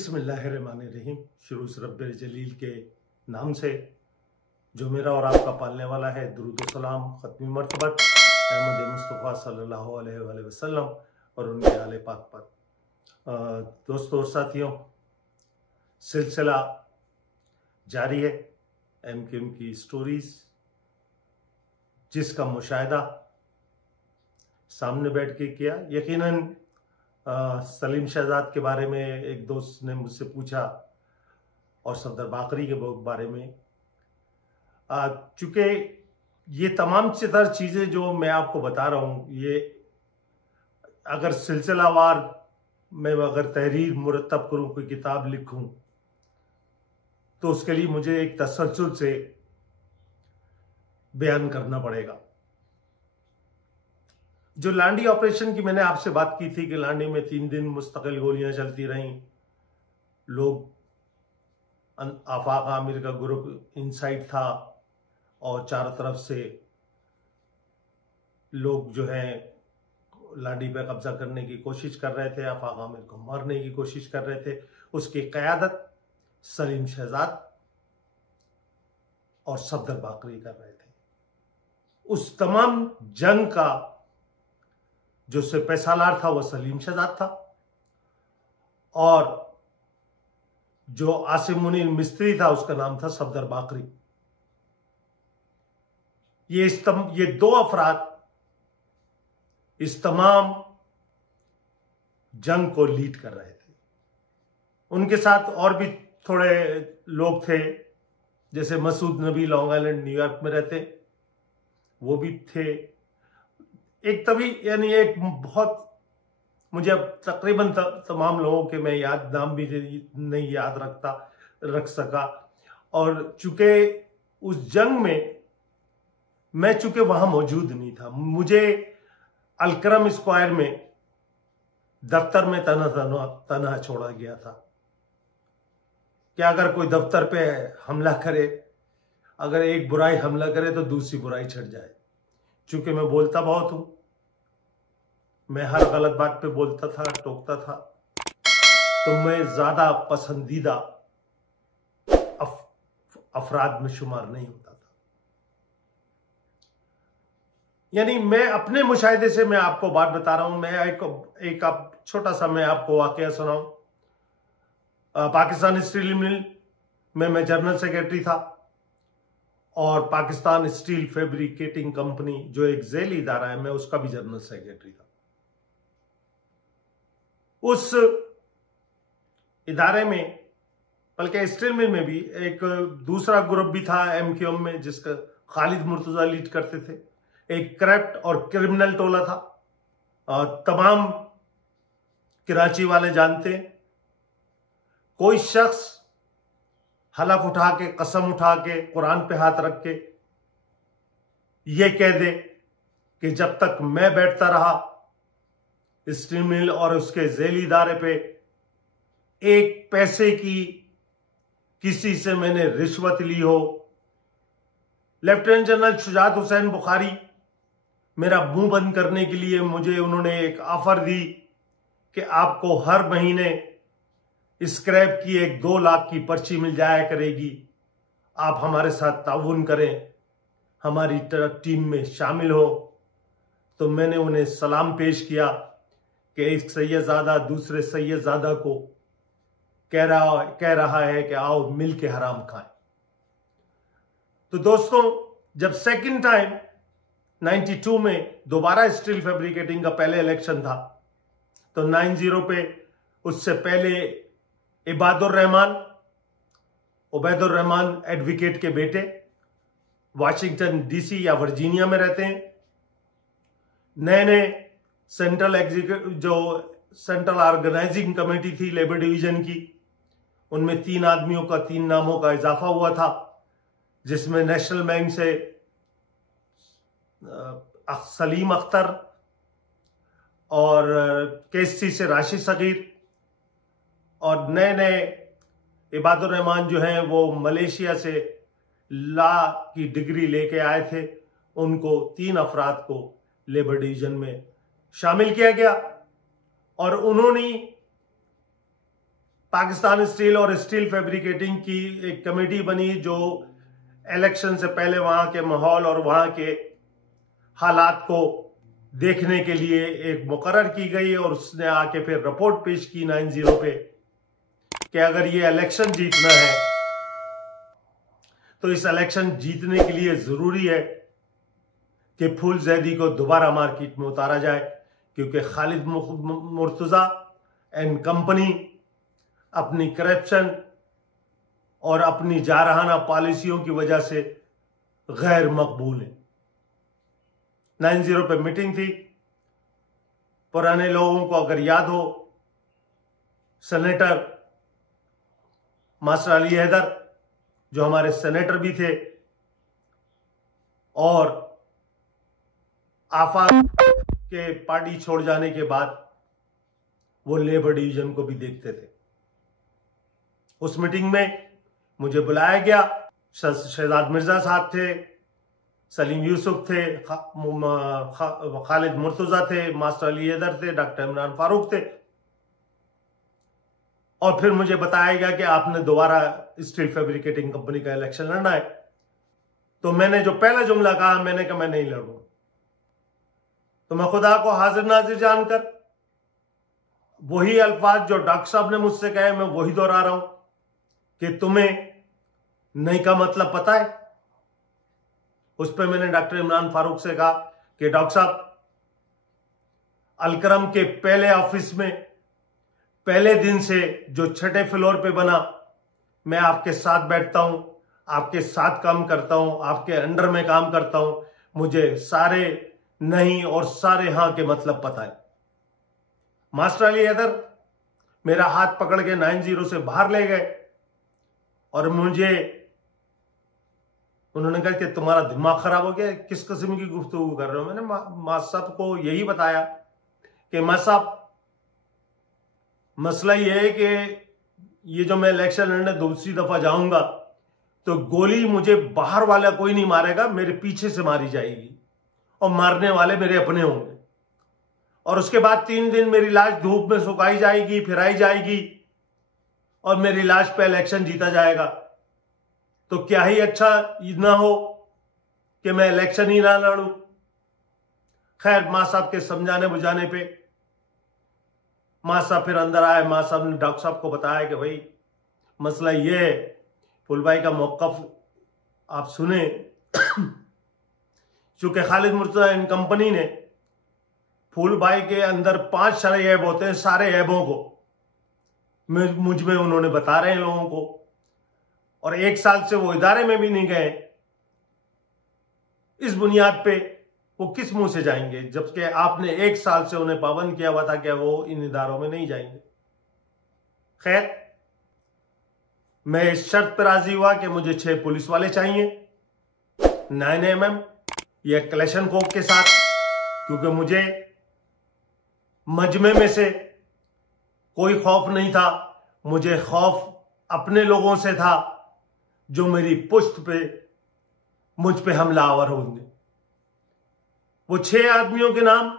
बिस्मिल्लाहिर्रहमानिर्रहीम। शुरू से रब्बिल जलील के नाम से जो मेरा और आपका पालने वाला है। दुरूद व सलाम ख़त्मी मर्तबत अहमद मुस्तफ़ा सल्लल्लाहु अलैहि वसल्लम और उनके आले पाक पर। दोस्तों और साथियों, सिलसिला जारी है MQM की स्टोरीज, जिसका मुशाहिदा सामने बैठ के किया। यकीनन सलीम शहजाद के बारे में एक दोस्त ने मुझसे पूछा और सफदर बाकरी के बारे में। चूंकि ये तमाम चीज़ें जो मैं आपको बता रहा हूँ, ये अगर सिलसिलावार मैं अगर तहरीर मुरतब करूँ, कोई किताब लिखूँ, तो उसके लिए मुझे एक तसलसल से बयान करना पड़ेगा। जो लांडी ऑपरेशन की मैंने आपसे बात की थी कि लांडी में 3 दिन मुस्तकिल गोलियां चलती रहीं, लोग आफाक आमिर का ग्रुप इनसाइड था और चारों तरफ से लोग जो हैं लांडी पे कब्जा करने की कोशिश कर रहे थे, आफाक आमिर को मारने की कोशिश कर रहे थे। उसकी क़यादत सलीम शहजाद और सफदर बाकरी कर रहे थे। उस तमाम जंग का जो सिपहसालार था वो सलीम शहजाद था, और जो आसिम मुनीर मिस्त्री था उसका नाम था सफदर बाकरी। ये 2 अफराद इस तमाम जंग को लीड कर रहे थे। उनके साथ और भी थोड़े लोग थे, जैसे मसूद नबी लॉन्ग आइलैंड न्यूयॉर्क में रहते, वो भी थे। एक तभी यानी एक बहुत, मुझे अब तकरीबन तमाम लोगों के मैं नाम भी नहीं याद रख सका। और चूंकि उस जंग में मैं चूंकि वहां मौजूद नहीं था, मुझे अलकरम स्क्वायर में दफ्तर में तना छोड़ा गया था कि अगर कोई दफ्तर पे हमला करे, अगर एक बुराई हमला करे तो दूसरी बुराई छट जाए। चूंकि मैं बोलता बहुत हूं, मैं हर गलत बात पे बोलता था, टोकता था, तो मैं ज्यादा पसंदीदा अफराद में शुमार नहीं होता था। यानी मैं अपने मुशाहिदे से मैं आपको बात बता रहा हूं। मैं एक छोटा सा मैं आपको वाकया सुनाऊं। पाकिस्तान स्टील मिल में मैं जनरल सेक्रेटरी था, और पाकिस्तान स्टील फैब्रिकेटिंग कंपनी जो एक झैली इदारा है, मैं उसका भी जनरल सेक्रेटरी था। उस इदारे में, बल्कि स्टील मिल में भी एक दूसरा ग्रुप भी था MQM में, जिसका खालिद मुर्तजा लीड करते थे। एक करप्ट और क्रिमिनल टोला था, तमाम कराची वाले जानते हैं। कोई शख्स हलफ उठा के, कसम उठा के, कुरान पे हाथ रख के ये कह दे कि जब तक मैं बैठता रहा स्टील मिल और उसके झैली इदारे पे, 1 पैसे की किसी से मैंने रिश्वत ली हो। लेफ्टिनेंट जनरल शुजात हुसैन बुखारी, मेरा मुंह बंद करने के लिए मुझे उन्होंने एक ऑफर दी कि आपको हर महीने स्क्रैप की 1-2 लाख की पर्ची मिल जाया करेगी, आप हमारे साथ ताउन करें, हमारी टीम में शामिल हो। तो मैंने उन्हें सलाम पेश किया कि एक सैयदजादा दूसरे सैयदजादा को कह रहा है कि आओ मिल के हराम खाएं। तो दोस्तों, जब सेकंड टाइम 92 में दोबारा स्टील फैब्रिकेटिंग का पहले इलेक्शन था, तो 90 पे उससे पहले उबैदुर रहमान एडवोकेट के बेटे वाशिंगटन DC या वर्जीनिया में रहते हैं। नए सेंट्रल ऑर्गेनाइजिंग कमेटी थी लेबर डिवीजन की, उनमें 3 नामों का इजाफा हुआ था, जिसमें नेशनल बैंक से सलीम अख्तर और KC से राशिद सगीर, और नए इबादुर रहमान जो हैं वो मलेशिया से लॉ की डिग्री लेके आए थे। उनको 3 अफराद को लेबर डिवीजन में शामिल किया गया, और उन्होंने पाकिस्तान स्टील और स्टील फैब्रिकेटिंग की एक कमेटी बनी जो इलेक्शन से पहले वहां के माहौल और वहां के हालात को देखने के लिए एक मुकर्रर की गई और उसने आके फिर रिपोर्ट पेश की 90 पे कि अगर ये इलेक्शन जीतना है तो इस इलेक्शन जीतने के लिए जरूरी है कि फूल जैदी को दोबारा मार्केट में उतारा जाए, क्योंकि खालिद मुर्तजा एंड कंपनी अपनी करप्शन और अपनी जारहाना पॉलिसियों की वजह से गैर मकबूल है। 90 पे मीटिंग थी। पुराने लोगों को अगर याद हो, सेनेटर मास्टर अली हैदर जो हमारे सेनेटर भी थे और आफाक के पार्टी छोड़ जाने के बाद वो लेबर डिवीजन को भी देखते थे। उस मीटिंग में मुझे बुलाया गया। शहजाद मिर्जा साहब थे, सलीम यूसुफ थे, खालिद मुर्तजा थे, मास्टर अली हैदर थे, डॉक्टर इमरान फारूक थे और फिर मुझे बताया गया कि आपने दोबारा स्टील फैब्रिकेटिंग कंपनी का इलेक्शन लड़ना है। तो मैंने जो पहला जुमला कहा, मैंने कहा मैं नहीं लड़ूंगा। तो मैं खुदा को हाजिर नाजिर जानकर वही अल्फाज जो डॉक्टर साहब ने मुझसे कहे मैं वही दोहरा रहा हूं कि तुम्हें नहीं का मतलब पता है। उस पर मैंने डॉक्टर इमरान फारूक से कहा कि डॉक्टर साहब, अलकरम के पहले ऑफिस में पहले दिन से जो 6ठे फ्लोर पे बना, मैं आपके साथ बैठता हूं, आपके साथ काम करता हूं, आपके अंडर में काम करता हूं, मुझे सारे नहीं और सारे हां के मतलब पता है। मास्टर अली हैदर मेरा हाथ पकड़ के 90 से बाहर ले गए और मुझे उन्होंने कहा कि तुम्हारा दिमाग खराब हो गया, किस किस्म की गुफ्तगू कर रहे हो। मैंने मास्टर साहब को यही बताया कि मास्टर साहब, मसला यह है कि ये जो मैं इलेक्शन लड़ने दूसरी दफा जाऊंगा तो गोली मुझे बाहर वाला कोई नहीं मारेगा, मेरे पीछे से मारी जाएगी और मारने वाले मेरे अपने होंगे और उसके बाद 3 दिन मेरी लाश धूप में सुखाई जाएगी, फिराई जाएगी और मेरी लाश पे इलेक्शन जीता जाएगा। तो क्या ही अच्छा ना हो कि मैं इलेक्शन ही ना लड़ूं। खैर, मां साहब के समझाने बुझाने पे मां साहब फिर अंदर आए। मां साहब ने डॉक्टर साहब को बताया कि भाई मसला ये है, फूल भाई का मौकफ आप सुने। चूंकि खालिद मुर्तजा इन कंपनी ने फूल भाई के अंदर 5 सारे ऐब होते हैं, सारे ऐबों को मुझ में उन्होंने बता रहे हैं लोगों को, और 1 साल से वो इदारे में भी नहीं गए। इस बुनियाद पे वो किस मुंह से जाएंगे, जबकि आपने 1 साल से उन्हें पाबंद किया हुआ था कि वो इन इदारों में नहीं जाएंगे। खैर, मैं इस शर्त पर राजी हुआ कि मुझे 6 पुलिस वाले चाहिए 9 mm या क्लेशन कोक के साथ, क्योंकि मुझे मजमे में से कोई खौफ नहीं था। मुझे खौफ अपने लोगों से था जो मेरी पुश्त पे मुझ पे हमलावर होंगे। वो 6 आदमियों के नाम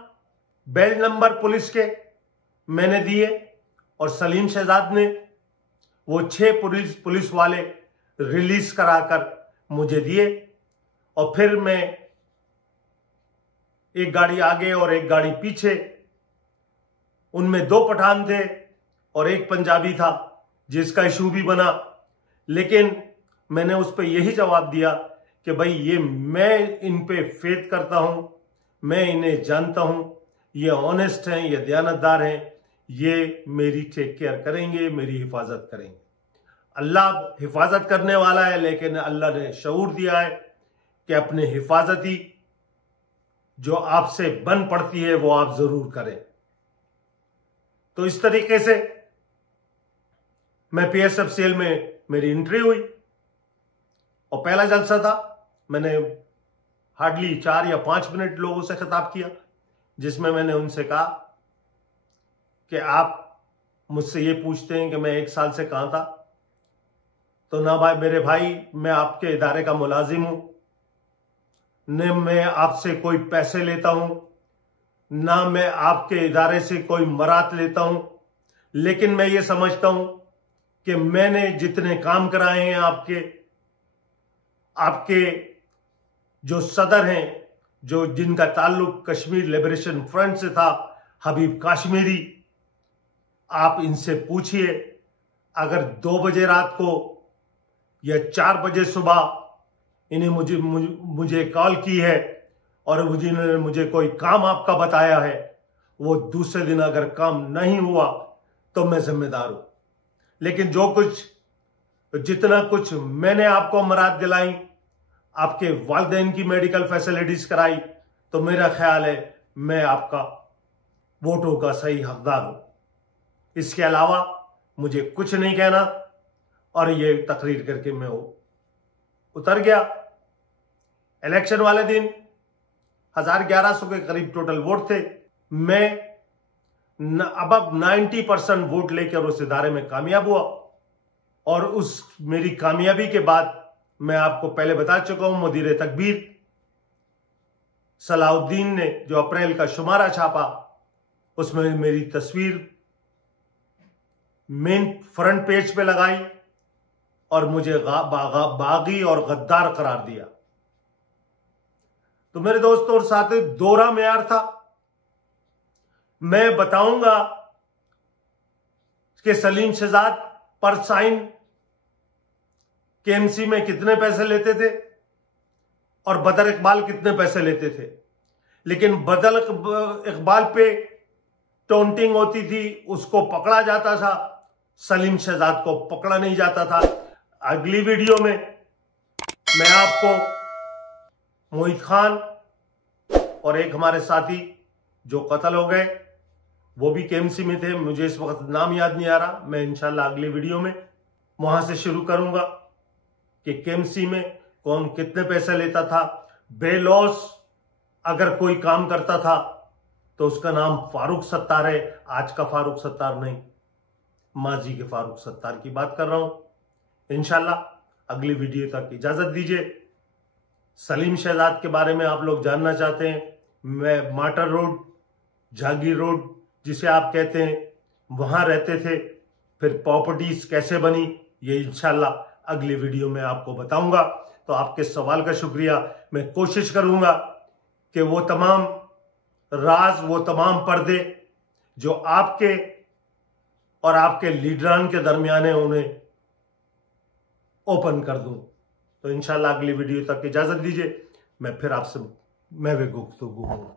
बेल्ट नंबर पुलिस के मैंने दिए और सलीम शहजाद ने वो 6 पुलिस वाले रिलीज कराकर मुझे दिए। और फिर मैं एक गाड़ी आगे और एक गाड़ी पीछे, उनमें 2 पठान थे और एक पंजाबी था जिसका इशू भी बना, लेकिन मैंने उस पर यही जवाब दिया कि भाई ये मैं इन पे फेथ करता हूं, मैं इन्हें जानता हूं, ये ऑनेस्ट हैं, ये दयानतदार हैं, ये मेरी टेक केयर करेंगे, मेरी हिफाजत करेंगे। अल्लाह हिफाजत करने वाला है, लेकिन अल्लाह ने शऊर दिया है कि अपने हिफाजती जो आपसे बन पड़ती है वो आप जरूर करें। तो इस तरीके से मैं PSFCL में मेरी एंट्री हुई और पहला जलसा था। मैंने हार्डली 4 या 5 मिनट लोगों से खिताब किया, जिसमें मैंने उनसे कहा कि आप मुझसे ये पूछते हैं कि मैं 1 साल से कहां था, तो ना भाई मेरे भाई, मैं आपके इदारे का मुलाजिम हूं, न मैं आपसे कोई पैसे लेता हूं, ना मैं आपके इदारे से कोई मरात लेता हूं, लेकिन मैं ये समझता हूं कि मैंने जितने काम कराए हैं आपके जो सदर हैं, जो जिनका ताल्लुक कश्मीर लिबरेशन फ्रंट से था, हबीब काश्मीरी, आप इनसे पूछिए। अगर 2 बजे रात को या 4 बजे सुबह इन्हें मुझे कॉल की है और इन्होंने मुझे कोई काम आपका बताया है, वो दूसरे दिन अगर काम नहीं हुआ तो मैं जिम्मेदार हूं। लेकिन जितना कुछ मैंने आपको अमरात दिलाई, आपके वालिदैन की मेडिकल फैसिलिटीज कराई, तो मेरा ख्याल है मैं आपका वोटों का सही हकदार हूं। इसके अलावा मुझे कुछ नहीं कहना, और ये तकरीर करके मैं उतर गया। इलेक्शन वाले दिन 1100 के करीब टोटल वोट थे। मैं अब 90% वोट लेकर उस इदारे में कामयाब हुआ, और उस मेरी कामयाबी के बाद मैं आपको पहले बता चुका हूं, मुदीर तकबीर सलाउद्दीन ने जो अप्रैल का शुमारा छापा, उसमें मेरी तस्वीर मेन फ्रंट पेज पे लगाई और मुझे बागी और गद्दार करार दिया। तो मेरे दोस्तों और साथियों, दोहरा मेयार था। मैं बताऊंगा कि सलीम शहजाद पर साइन केएमसी में कितने पैसे लेते थे और बदर इकबाल कितने पैसे लेते थे, लेकिन बदर इकबाल पे टोंटिंग होती थी, उसको पकड़ा जाता था, सलीम शहजाद को पकड़ा नहीं जाता था। अगली वीडियो में मैं आपको मोहित खान और एक हमारे साथी जो कत्ल हो गए, वो भी केएमसी में थे, मुझे इस वक्त नाम याद नहीं आ रहा, मैं इंशाल्लाह अगली वीडियो में वहां से शुरू करूंगा कि केएमसी में कौन कितने पैसे लेता था। बेलॉस अगर कोई काम करता था तो उसका नाम फारूक सत्तार है, आज का फारूक सत्तार नहीं, माजी के फारूक सत्तार की बात कर रहा हूं। इंशाल्लाह अगली वीडियो तक इजाजत दीजिए। सलीम शहजाद के बारे में आप लोग जानना चाहते हैं, मैं माटर रोड, जहांगीर रोड जिसे आप कहते हैं, वहां रहते थे, फिर प्रॉपर्टीज कैसे बनी, ये इंशाल्लाह अगली वीडियो में आपको बताऊंगा। तो आपके सवाल का शुक्रिया। मैं कोशिश करूंगा कि वो तमाम राज, वो तमाम पर्दे जो आपके और आपके लीडरान के दरमियान है, उन्हें ओपन कर दूं। तो इंशाल्लाह अगली वीडियो तक इजाजत दीजिए। मैं फिर आपसे गुफ्तगू हूं।